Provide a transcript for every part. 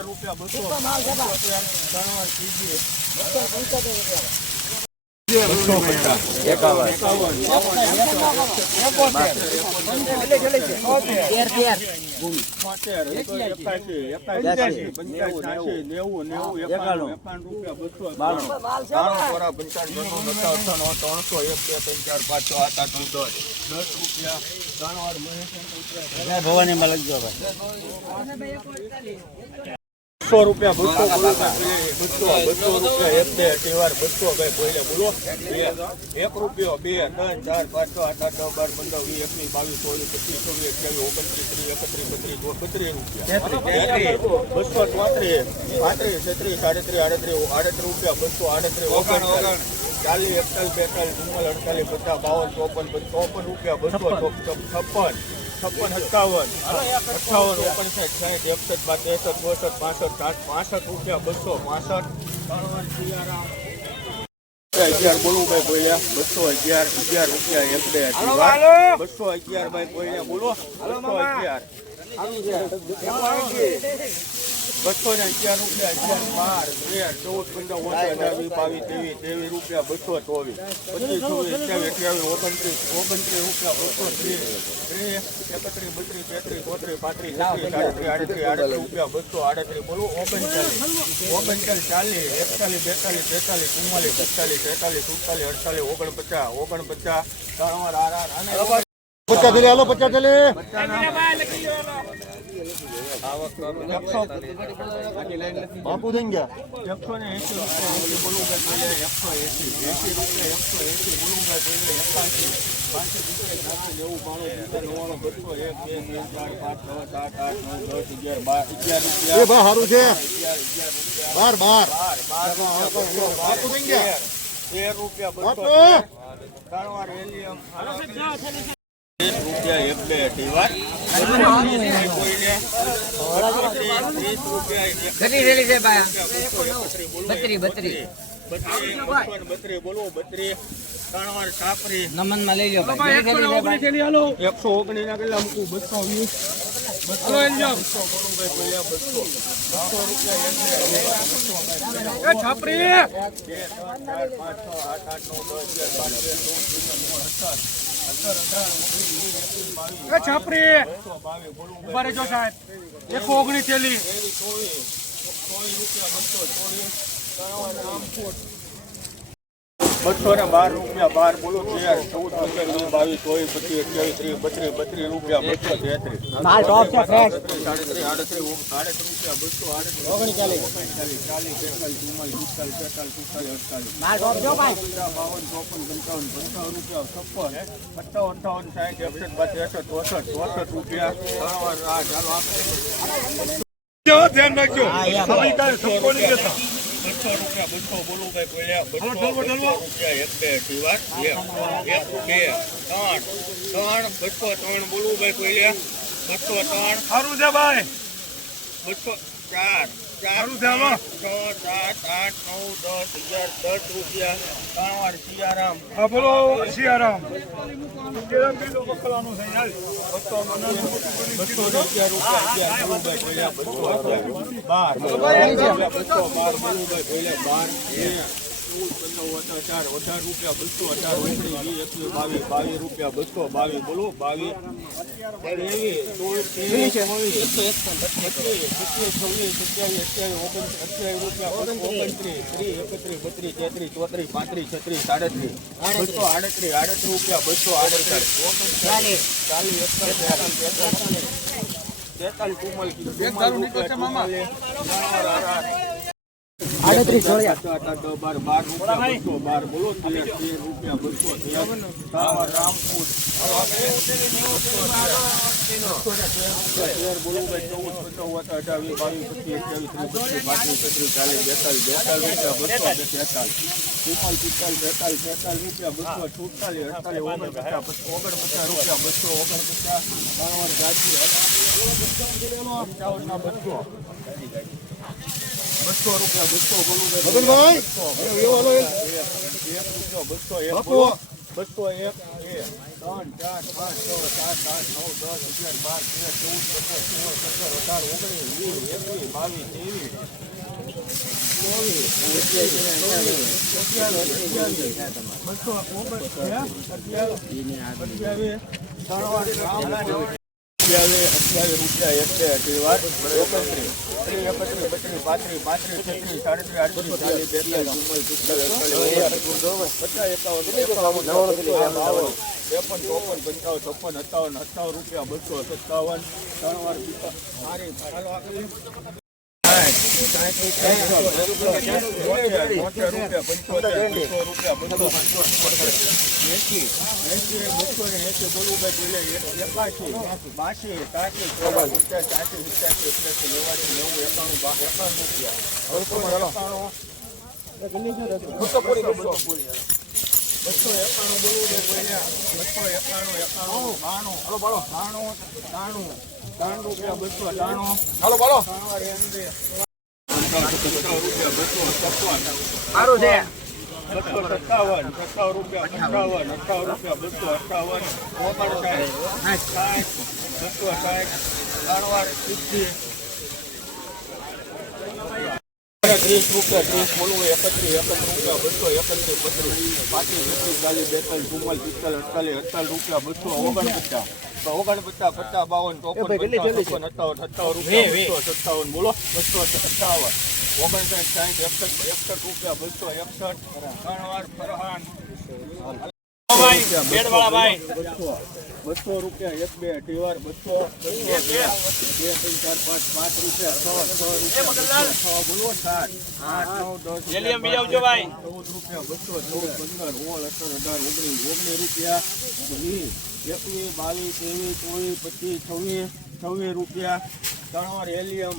રૂપિયા બસો. ત્રણ થઈ બસો ત્રણસો એક બે ત્રણ ચાર પાંચ છ આઠ આઠ દસ દસ રૂપિયા ત્રણ વાર ભવાની માં લખજો બસો રૂપિયા બસો બોલો બસો બસો રૂપિયા એક બે તહેવાર બસો ભાઈ બોલે બોલો. એક રૂપિયો બે ત્રણ ચાર પાંચ છ આઠ આઠ નવ બાર પંદર વીસ એકવીસ બાવીસ ચોવીસ પચીસ ચોવીસ અઠ્યાવીસ ઓગણત્રીસ ત્રીસ એકત્રીસ બત્રીસ બત્રીસ રૂપિયા. બસો ચોત્રીસ પાંત્રીસ છત્રીસ સાડત્રીસ આડત્રીસ આડત્રીસ રૂપિયા બસો આડત્રીસ ઓગણ ચાલીસ એકતાલીસ બેતાલીસ ચુમ્માલીસ અડતાલીસ પચાસ બાવન ચોપન ચોપન રૂપિયા બસો છપ્પન. છપ્પન સત્તાવન. અઠાવન ઓગણસાઠ સાઠ એકસઠ બાદ ત્રેસઠ ચોસઠ પાસઠ સાઠ પાસઠ રૂપિયા બસો પાસઠ. અગિયાર બોલવું ભાઈ બોલ્યા. બસો અગિયાર અગિયાર રૂપિયા એક બે બસો અગિયાર ભાઈ બોલ્યા બોલો. બસો અગિયાર. બસો ને અગિયાર રૂપિયા અગિયાર બાર તેર ચૌદ પંદર વીસ બાવીસ ત્રેવીસ ત્રેવીસ રૂપિયા બસો ચોવીસ પચીસ ચોવીસ અઠ્યાવીસ અઠ્યાવીસ ઓગણત્રીસ ઓગણત્રીસ રૂપિયા બસો ત્રીસ ત્રીસ એકત્રીસ બત્રીસ તેત્રીસ ચોત્રીસ પાંત્રીસ છત્રીસ આડત્રીસ આડત્રીસ આડત્રીસ રૂપિયા બસો આડત્રીસ બોલો ઓગણચાલીસ ઓગણચાલીસ ચાલીસ એકતાલીસ બેતાલીસ તેતાલીસ ચુમ્માલીસ પિસ્તાલીસ તેતાલીસ સુડતાલીસ અડતાલીસ ઓગણપચાસ ઓગણપચાસ ત્રણ વાર આર આર અને પચાસ જલે હાલો પચાસ જલે બાપુ થઈ ગયા. એકસો ને એસી રૂપિયા એકસો એસી એસી એકસો એસી બોલું સારું છે. બાર બાર. બાપુ થઈ ગયા. તેર રૂપિયા બસો. ત્રણ વાર રૂપિયા એક બે અઢી વાર કોઈને ત્રીસ રૂપિયા એક કેટલી રેલી છે ભાઈ બત્રી બત્રી, બત્રી. બત્રી બોલો બત્રી ત્રણ વાર સાપરી નમનમાં લઈ લો ભાઈ કેટલી રેલી છે ભાઈ? એકસો ઓગણીસ ના કેટલા મૂકું બસો વીસ બસો બાવીસ છાપરી. ઊભા રહેજો સાહેબ. એકસો ઓગણીસ થેલી ત્રેવીસ ચોવીસ ચોવીસ રૂપિયા બસો ને બાર રૂપિયા બાર બોલો તેર ચૌદ પંદર વીસ બાવીસ ચોવીસ પચીસ અઠ્યાવીસ ત્રીસ બત્રીસ બત્રીસ રૂપિયા બસો તેત્રીસ. સાડત્રીસ સાડત્રીસ આડત્રીસ આડત્રીસ રૂપિયા બસો આડત્રીસ ઓગણચાલીસ ઓગણચાલીસ ચાલીસ બેતાલીસ ચુમ્માલીસ પિસ્તાલીસ તેતાલીસ પિસ્તાલીસ અડતાલીસ બાવન ચોપન પંચાવન પંચાવન રૂપિયા છપ્પન સત્તાવન અઠાવન સાઠ એકસઠ બાર ત્રેસઠ ચોસઠ ચોસઠ રૂપિયા. ત્રણ વાર ચાલો આપણે ધ્યાન રાખજો બસો રૂપિયા બસો બોલું ભાઈ. બોલ્યા બસો બસો રૂપિયા એક બે અઢી વાર એક એક બે ત્રણ ત્રણ બસો ત્રણ બોલવું ભાઈ બોલ્યા બસો ત્રણ સારું છે ભાઈ. બસો ચાર. ચાર સારું છે સાત આઠ નવ દસ અગિયાર દસ રૂપિયા ત્રણ વાર સિયારામ હા બોલો સિયારામ બાર બાર ચૌદ પંદર અઢાર અઢાર રૂપિયા બસો અઢાર ઓગણીસ વીસ એકવીસ બાવીસ બાવીસ રૂપિયા બસો બાવીસ બોલો બાવીસ. ત્રેવીસ સોળ ત્રેવીસ ચોવીસ પચીસ પચીસ છવ્વીસ સત્યાવીસ અઠ્યાવીસ ઓગણ અઠ્યાવીસ રૂપિયા ઓગણત્રીસ ત્રીસ એકત્રીસ બત્રીસ તેત્રીસ ચોત્રીસ પાંત્રીસ છત્રીસ સાડત્રીસ. બસો આડત્રીસ આડત્રીસ રૂપિયા બસો આડત્રીસ. ઓગણચાલીસ ચાલીસ એકતાલીસ તેતાલીસ તેતાલીસ. ચુમ્માલીસ ચાર, આઠ, આડત્રીસ રૂપિયા, બસો, ઓગણપચાસ, બસો, રૂપિયા, બસો, બોલું બસો. બસો, એક ત્રણ, ચાર, પાંચ, છ, સાત, આઠ, નવ, દસ, અગિયાર, બાર, તેર, ચૌદ, પંદર, સોળ, સત્તર, અઢાર, ઓગણીસ, વીસ, એકવીસ, બાવીસ, ત્રેવીસ, બસો, ઓગણ- અઠ્યાવીસ, અઠ્યાવીસ રૂપિયા એક બે અઢી વાર ઓગણત્રીસ ત્રીસ એકત્રીસ બત્રીસ પાંત્રીસ પાંત્રીસ છત્રીસ સાડત્રીસ આડત્રીસ ચાલીસ બેતાલીસ ચુમ્માલીસ પિસ્તાલીસ પચાસ એકાવન એકાવન ત્રેપન ચોપન પંચાવન છપ્પન રૂપિયા બસો સત્તાવન ત્રણ વાર પિસ્તા મારી ચાલો આગળ બસો એકાણું બોલવું બોલ્યા બસો એકાણું એકાણું બાણું હલો બાણું ત્રાણું ત્રણ રૂપિયા બસો છે. બસો સત્તાવન રૂપિયા બસો અઠાવન ઓગણસાઠ સાઠ સાઠ રૂપિયા ત્રીસ બોલવું એકત્રીસ એકત્રીસ રૂપિયા બસો એકત્રીસ બત્રીસ પાંત્રીસ ચાલીસ, બેતાલીસ, ચુમ્માલીસ, પિસ્તાલીસ, અડતાલીસ અડતાલીસ રૂપિયા બસો ઓગણપચાસ. ઓગણપચાસ પચાસ બાવન ચોપન પંચાવન સત્તાવન સત્તાવન રૂપિયા બસો સત્તાવન બોલો? બસો સત્તાવન. ઓગણસાઠ સાઠ એકસઠ એકસઠ રૂપિયા બસો એકસઠ. ત્રણ ફરહાન. બસો રૂપિયા એક બે ટીવાર બસો. બે બે. ત્રણ ચાર પાંચ પાંચ રૂપિયા છ છ રૂપિયા બસો, છ બોલો સાત આઠ નવ દસ ચૌદ રૂપિયા બસો ચૌદ પંદર સોળ અઢાર અઢાર ઓગણીસ ઓગણીસ રૂપિયા. વીસ એકવીસ બાવીસ ત્રેવીસ ચોવીસ પચીસ છવ્વીસ છવ્વીસ રૂપિયા. ત્રણ વાર હેલિયમ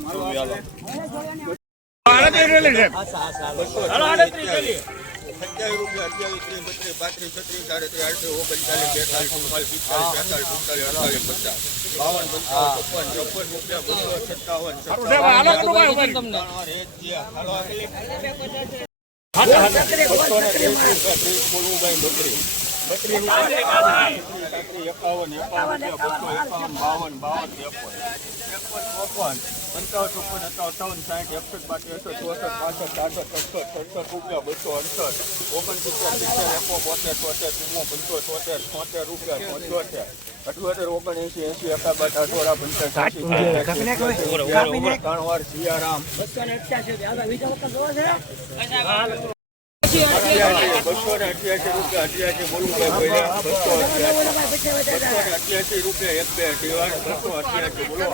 સત્યાવીસ રૂપિયા અઠ્યાવીસ ત્રીસ બત્રીસ પાંત્રીસ છત્રીસ સાડત્રીસ આડત્રીસ ઓગણચાલીસ બેતાલીસ ચુમ્માલીસ પિસ્તાલીસ બેતાલીસ સુડતાલીસ અડતાલીસ પચાસ બાવન પંચાવન છપ્પન છપ્પન રૂપિયા બસો સત્તાવન સત્તાવન બોલવું ભાઈ બત્રીસ રૂપિયા એકાવન એકાવન એકાવન બાવન બાવન ત્રેપન ત્રેપન પંચાવન ચોપન અઠાવન સાઠ એકસઠ બાકી એકસઠ ચોસઠ પાસઠ સાસઠ સડસઠ સડસઠ રૂપિયા બસો અડસઠ ઓગણસિત્તેર સિત્તેર એકો બોતેર ચોતેર ચુમ્મો પંચો ચોતેર છોતેર રૂપિયા પંચોતેર અઠ્યોતેર ઓગણએંસી એંસી એકાબાદ અઠોરા સાઠી ત્રણ વાર સિયારામ બસો ને અઠ્યાસી રૂપિયા અઠ્યાસી બોલવું ભાઈ બોલ્યા બસો અઠ્યાસી અઠ્યાસી રૂપિયા એક બે અઢી બસો અઠ્યાસી બોલો.